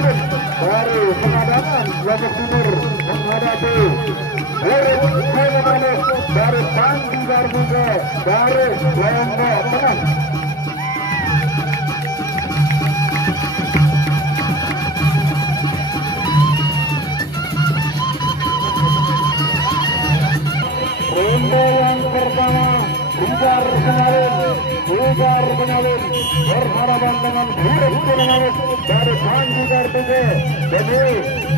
Pengalun dari Pengadangan Lombok Timur menghadapi Erik Hayamanis dari Pandi Darbuke dari Lombok Tengah. Ronde yang pertama Bubar Pengalun berhadapan dengan Erik Hayamanis dari Pandi Darbuke demi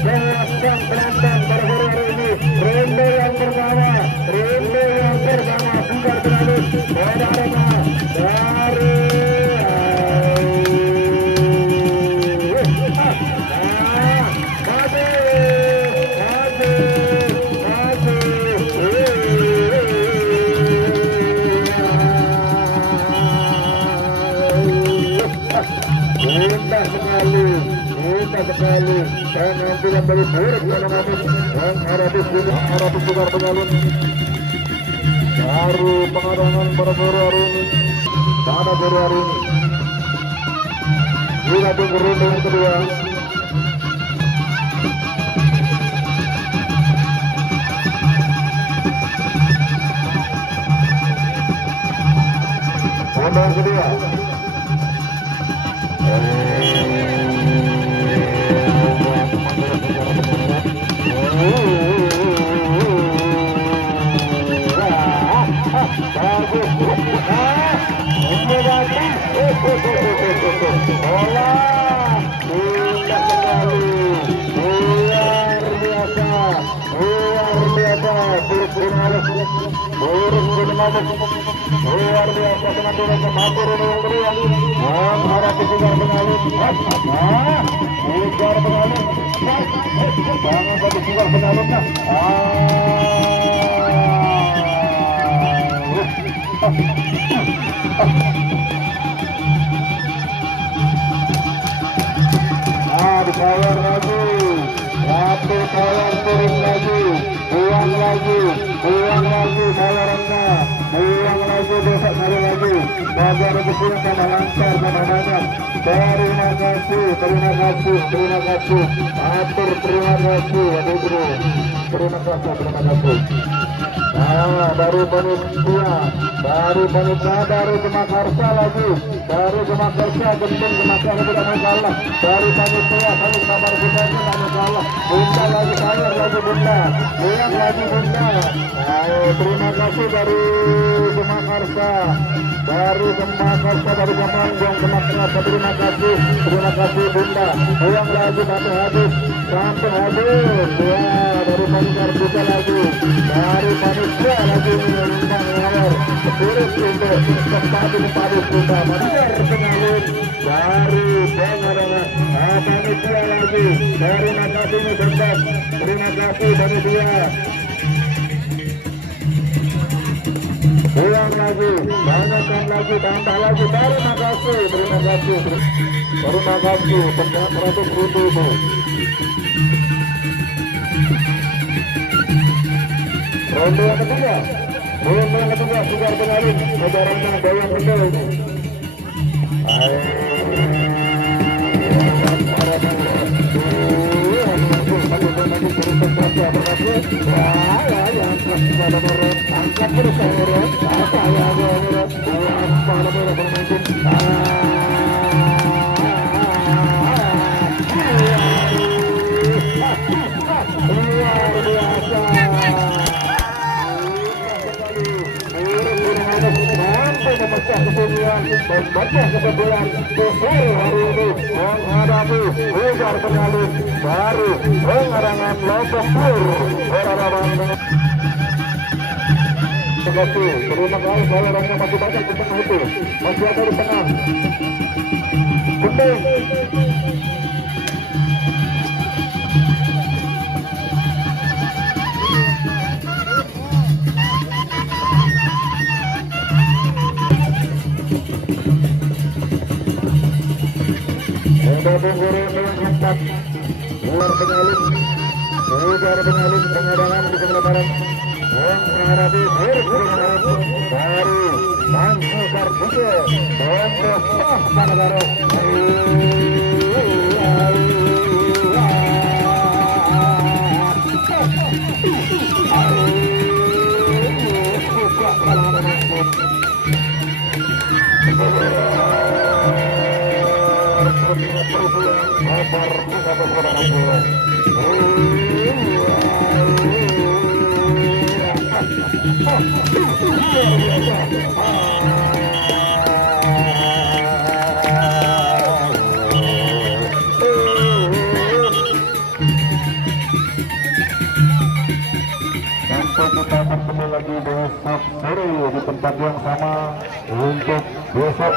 menguaskan penantang pada sore hari ini. Ronde yang pertama Bubar Pengalun berhadapan dari sekali penampilan dari Erik Hayamanis menghadapi Bubar Pengalun baru Pengadangan pada sore hari ini. Kita tunggu ronde yang kedua. Ronde yang kedua. Luar biasa penampilan mampu ronde yang kedua menghadapi Bubar Pengalun. Bubar Pengalun jangan bagi Bubar Pengalun dikawal lagi satu kawal turun lagi buang lagi kawarannya buang lagi besok kali lagi baga rezeki tambah lancar tambah banyak. Terima kasih atur terima kasih aduh bro terima kasih. Baru panitia dari Gemakarsa lagi dari Gemakarsa genting Gemakarsa tidak mau kalah dari panitia kami kabar kita tidak mau kalah. Bunda lagi sayur lagi Bunda yang lagi Bunda. Terima kasih dari Gemakarsa dari Kemanggong Gemakarsa. Terima kasih Bunda yang lagi sampai habis ya. Dari panitia kita lagi dari panitia lagi mengundang ngawur terus untuk stabil kita Bubar Pengalun dari Pengadangan panitia lagi dari Nakatini Bentas. Terima kasih panitia. Ulang lagi, banyakkan lagi, tambah lagi. Terima kasih. Penyak 100.000 bu. Ronde yang ketiga Bubar Pengalun kejarannya Dayang Kendal ini. Membaca kebetulan sore hari ini menghadapi Bubar Pengalun baru Pengadangan Lombok Timur berhadapan dengan terima kasih bayarannya masih banyak di tengah itu masih ada di tengah genting Bubar Pengalun Pengadangan di sebelah barat menghadapi Erik Hayamanis dari Pandi Darbuke Lombok Tengah Manado. kita bertemu lagi besok sore di tempat yang sama untuk besok.